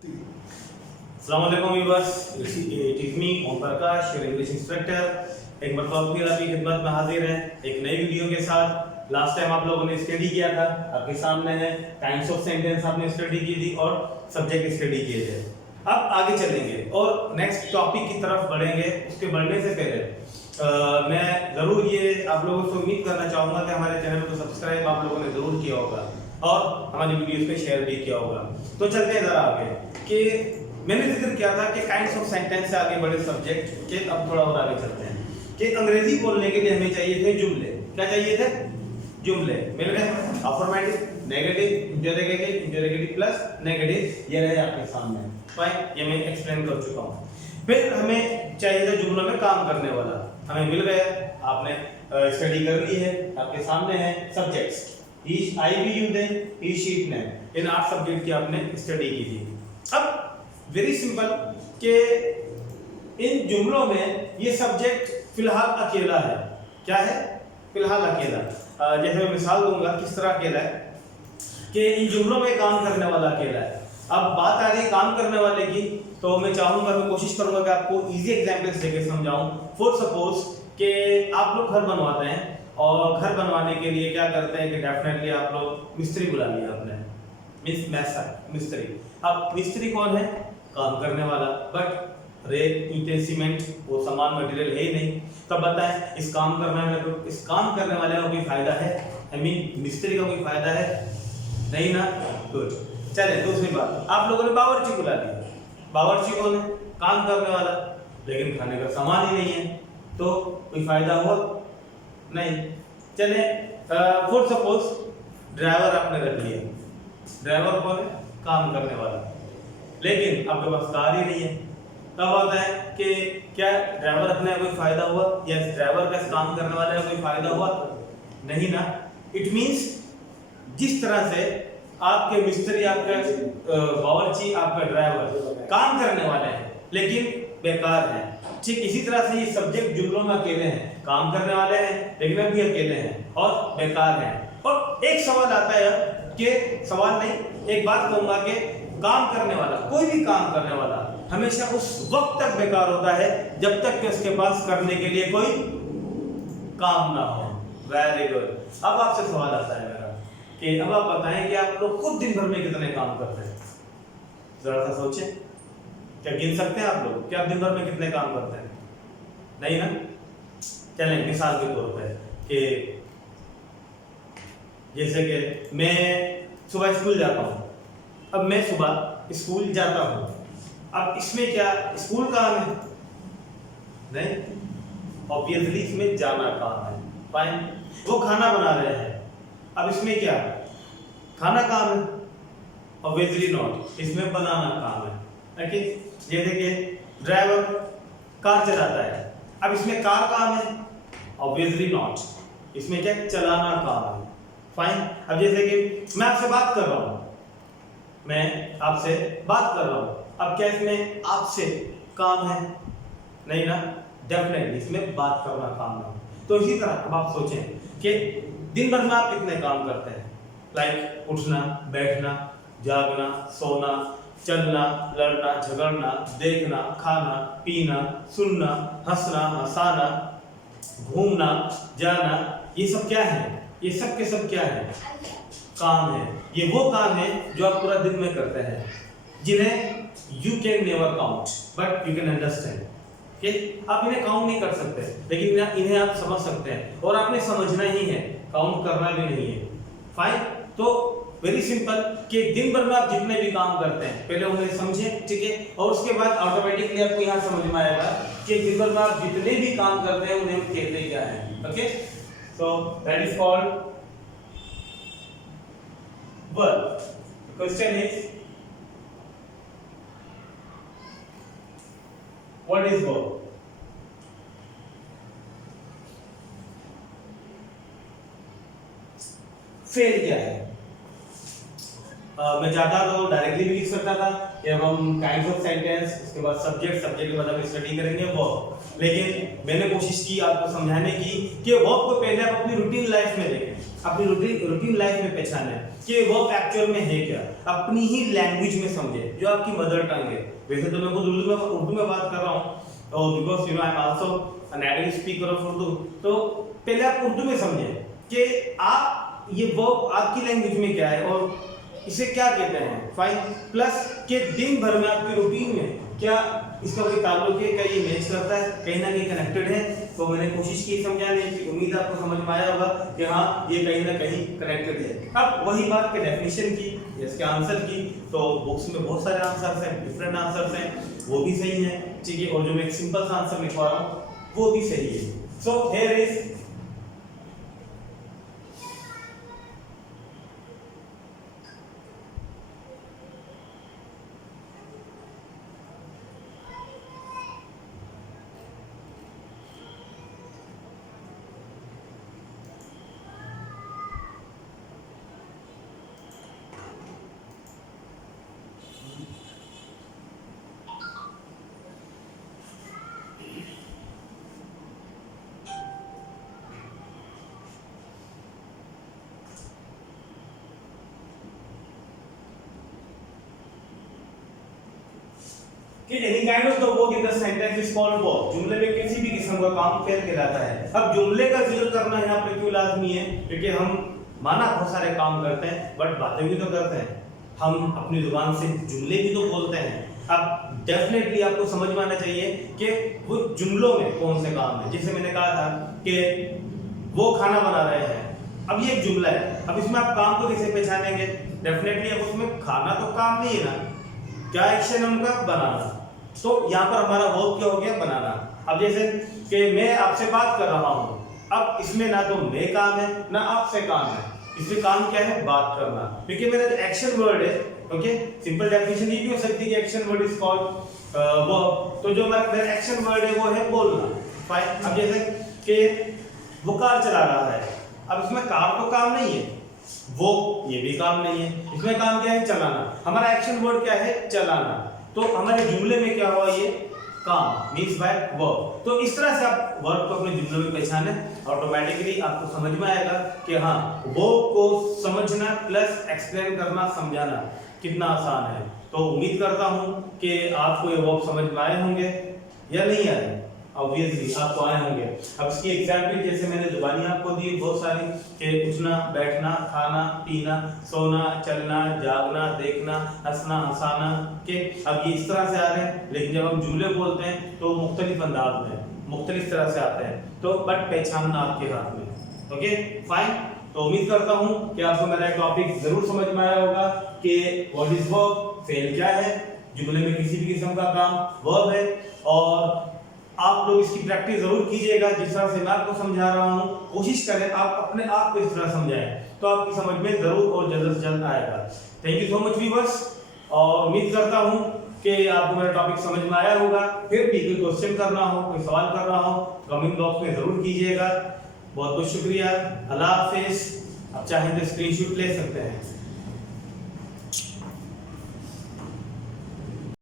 अस्सलाम वालेकुम viewers, it is me Om Prakash, your English instructor. एक मरतबा फिर आपकी खिदमत में हाजिर है एक नई वीडियो के साथ। लास्ट टाइम आप लोगों ने स्टडी किया था, आपके सामने है काइंड्स ऑफ सेंटेंस आपने स्टडी की थी और सब्जेक्ट स्टडी किए थे। अब आगे चलेंगे और नेक्स्ट टॉपिक की तरफ बढ़ेंगे। उसके बढ़ने से पहले मैं ज़रूर ये आप लोगों से उम्मीद करना चाहूँगा कि हमारे चैनल को सब्सक्राइब आप लोगों ने ज़रूर किया होगा और हमारी वीडियोस पे शेयर भी किया होगा। तो चलते हैं ज़रा आगे कि मैंने जिक्र किया था कि काइंड्स ऑफ सेंटेंस से आगे बढ़े सब्जेक्ट के। अब थोड़ा और आगे चलते हैं कि अंग्रेजी बोलने के लिए हमें चाहिए थे जुमले। क्या चाहिए थे? जुमले मिल गए। Affirmative, negative, interrogative plus negative, ये रहे आपके सामने। फाइन, ये मैं एक्सप्लेन कर चुका हूँ। फिर हमें चाहिए था जुमलों में काम करने वाला, हमें मिल गया। आपने स्टडी कर ली है, आपके सामने है सब्जेक्ट्स ही, आई भी यू दे, ही शीट ने, इन 8 सब्जेक्ट की आपने स्टडी की थी। अब वेरी सिंपल कि इन जुमलों में ये सब्जेक्ट फिलहाल अकेला है। क्या है? फिलहाल अकेला। जैसे मैं मिसाल दूंगा किस तरह अकेला है कि इन जुमलों में काम करने वाला अकेला है। अब बात आ रही है काम करने वाले की, तो मैं चाहूंगा, मैं कोशिश करूंगा कि आपको इजी एग्जांपल्स देके समझाऊं। फॉर सपोज कि आप लोग घर बनवाते हैं और घर बनवाने के लिए क्या करते हैं कि डेफिनेटली आप लोग मिस्त्री बुला लिया आपने, मिस्त्री। अब मिस्त्री कौन है? काम करने वाला। बट रेत, ईंटें, सीमेंट वो सामान मटेरियल है ही नहीं। तब बताएं इस काम करने वाले का कोई फायदा है? आई मीन मिस्त्री का कोई फायदा है? नहीं ना। गुड। चले दूसरी बात, आप लोगों ने बावर्ची बुला लिया। बावर्ची कौन है? काम करने वाला, लेकिन खाने का सामान ही नहीं है, तो कोई फायदा हुआ? नहीं। चले फॉर सपोज ड्राइवर आपने रख लिया। ड्राइवर कौन है? काम करने वाला, लेकिन आपके पास कार ही नहीं है। तब आता है कि क्या ड्राइवर रखने का कोई फायदा हुआ या ड्राइवर का काम करने वाले का कोई फायदा हुआ? नहीं ना। इट मींस जिस तरह से आपके मिस्त्री, आपका बावर्ची, आपका ड्राइवर काम करने वाले हैं लेकिन बेकार हैं, ठीक इसी तरह से ये सब्जेक्ट जुमलों में अकेले हैं। काम करने वाले हैं लेकिन अभी अकेले हैं और बेकार हैं। और एक सवाल आता है कि सवाल नहीं, एक बात कहूंगा कि काम करने वाला, कोई भी काम करने वाला हमेशा उस वक्त तक बेकार होता है जब तक कि उसके पास करने के लिए कोई काम ना हो। Very good. अब आपसे सवाल आता है मेरा कि अब आप बताएं कि आप लोग खुद दिन भर में कितने काम करते हैं? जरा सा सोचें, क्या गिन सकते हैं आप लोग कि आप दिन भर में कितने काम करते हैं? नहीं ना। चलें मिसाल के तौर पे कि जैसे कि मैं सुबह स्कूल जाता हूँ। अब मैं सुबह स्कूल जाता हूँ, अब इसमें क्या स्कूल काम है? नहीं, ऑब्वियसली इसमें जाना काम है। फाइन। वो खाना बना रहे हैं, अब इसमें क्या खाना काम है? ऑब्वियसली नॉट, इसमें बनाना काम है। ओके। जैसे कि ड्राइवर कार चलाता है, अब इसमें कार काम है? ऑब्वियसली नॉट, इसमें क्या चलाना काम है। फाइन। अब जैसे कि मैं आपसे बात कर रहा हूँ, अब क्या इसमें आपसे काम है? नहीं ना। डेफिनेटली इसमें बात करना काम है। तो इसी तरह अब आप सोचें कि दिन भर में आप कितने काम करते हैं? लाइक उठना, बैठना, जागना, सोना, चलना, लड़ना, झगड़ना, देखना, खाना, पीना, सुनना, हंसना, हंसाना, घूमना, जाना, ये सब क्या है? ये सब के सब क्या है? काम है। ये वो काम है जो आप पूरा दिन में करते हैं, जिन्हें you can never count but you can understand. कि आप इन्हें काउंट नहीं कर सकते लेकिन इन्हें आप समझ सकते हैं और आपने समझना ही है, काउंट करना भी नहीं है। फाइन। तो वेरी सिंपल कि दिन भर में आप जितने भी काम करते हैं पहले उन्हें समझें, ठीक है, और उसके बाद ऑटोमेटिकली आपको यहाँ समझ में आएगा कि दिन भर में आप जितने भी काम करते हैं उन्हें कहते क्या है। Okay, so that is called verb. Question is what is verb? Fail क्या है? मैं चाहता तो डायरेक्टली भी लिख सकता था एवं काइंड्स ऑफ सेंटेंस, उसके बाद सब्जेक्ट के बाद हम स्टडी करेंगे वर्ब। लेकिन मैंने कोशिश की आपको समझाने की कि वर्ब को पहले आप अपनी रूटीन लाइफ में देखें, अपनी रूटीन लाइफ में पहचाने कि वर्ब एक्चुअल में है क्या, अपनी ही लैंग्वेज में समझे जो आपकी मदर टंग है। वैसे तो मैं खुद उर्दू में बात कर रहा हूँ, और because you know I am also a native speaker of Urdu, तो पहले आप उर्दू में समझें कि आप ये वर्ब आपकी लैंग्वेज में क्या है और इसे क्या कहते हैं। फाइन, प्लस के दिन भर में आपकी रूटीन में क्या इसका कोई ताल्लुक है, क्या ये मैच करता है, कहीं ना कहीं कनेक्टेड है। तो मैंने कोशिश की समझाने की, उम्मीद आपको समझ में आया होगा कि हाँ ये कहीं ना कहीं कनेक्टेड है। अब वही बात के डेफिनेशन की, इसके आंसर की, तो बुक्स में बहुत सारे आंसर्स हैं, डिफरेंट आंसर्स हैं, वो भी सही है, ठीक है, और जो मैं एक सिंपल सा आंसर लिखवा रहा हूँ वो भी सही है। सो हियर इज कि any kind of the work in the sentence is called verb. जुमले में किसी भी किस्म का काम फेल कहलाता है। अब जुमले का जिक्र करना यहाँ पे क्यों लाजमी है, क्योंकि हम माना बहुत सारे काम करते हैं बट बातें भी तो करते हैं, हम अपनी जुबान से जुमले भी तो बोलते हैं। अब डेफिनेटली आपको समझ में आना चाहिए कि वो जुमलों में कौन से काम है। जैसे मैंने कहा था कि वो खाना बना रहे हैं, अब ये एक जुमला है, अब इसमें आप काम को कैसे पहचानेंगे। डेफिनेटली अब उसमें खाना तो काम नहीं है ना, क्या एक्शन है उनका, बनाना। तो यहाँ पर हमारा वर्ब क्या हो गया, बनाना। अब जैसे कि मैं आपसे बात कर रहा हूँ, अब इसमें ना तो मैं काम है ना आपसे काम है, इसमें काम क्या है, बात करना, क्योंकि मेरा जो एक्शन वर्ड है, ओके, सिंपल डेफिनेशन ये भी हो सकती है कि action word is called verb. तो जो मेरा एक्शन वर्ड है वो है बोलना। फाइन, अब जैसे कि वो कार चला रहा है, अब इसमें कार तो काम नहीं है, वो ये भी काम नहीं है, इसमें काम क्या है, चलाना। हमारा एक्शन वर्ड क्या है, चलाना। तो हमारे जुमले में क्या हुआ, ये काम मींस बाय वर्ब। तो इस तरह से आप वर्ब को अपने जुमले में पहचाने, ऑटोमेटिकली आपको समझ में आएगा कि हाँ वर्ब को समझना प्लस एक्सप्लेन करना, समझाना कितना आसान है। तो उम्मीद करता हूँ कि आपको ये वर्ब समझ में आए होंगे या नहीं आए, ऑब्वियसली आपको आए होंगे। अब इसकी एग्जाम्पल जैसे मैंने जुबानी आपको दी बहुत सारी, कि उठना, बैठना, खाना, पीना, सोना, चलना, जागना, देखना, हंसना, हंसाना, के अब ये इस तरह से आ रहे हैं। लेकिन जब हम जुमले बोलते हैं तो मुख्तलिफ अंदाज में, मुख्तलिफ तरह से आते हैं, तो बट पहचानना आपके हाथ में। ओके फाइन, तो उम्मीद करता हूँ कि आपको मेरा टॉपिक जरूर समझ में आया होगा कि व्हाट इज वर्ब, फेल क्या है, जुमले में किसी भी किस्म का काम वर्ब है। और आप लोग इसकी प्रैक्टिस जरूर कीजिएगा, जिस तरह से मैं आपको समझा रहा हूँ कोशिश करें आप अपने आप को इस तरह समझाएं, तो आपकी समझ में जरूर और जल्द से जल्द आएगा। Thank you so much viewers, और उम्मीद करता हूँ कि आपको मेरा टॉपिक समझ में आया होगा। फिर भी कोई क्वेश्चन करना हो, कोई सवाल करना हो, कमेंट बॉक्स में जरूर कीजिएगा। बहुत बहुत शुक्रिया, अल्लाह हाफिज। आप चाहें तो स्क्रीनशॉट ले सकते हैं।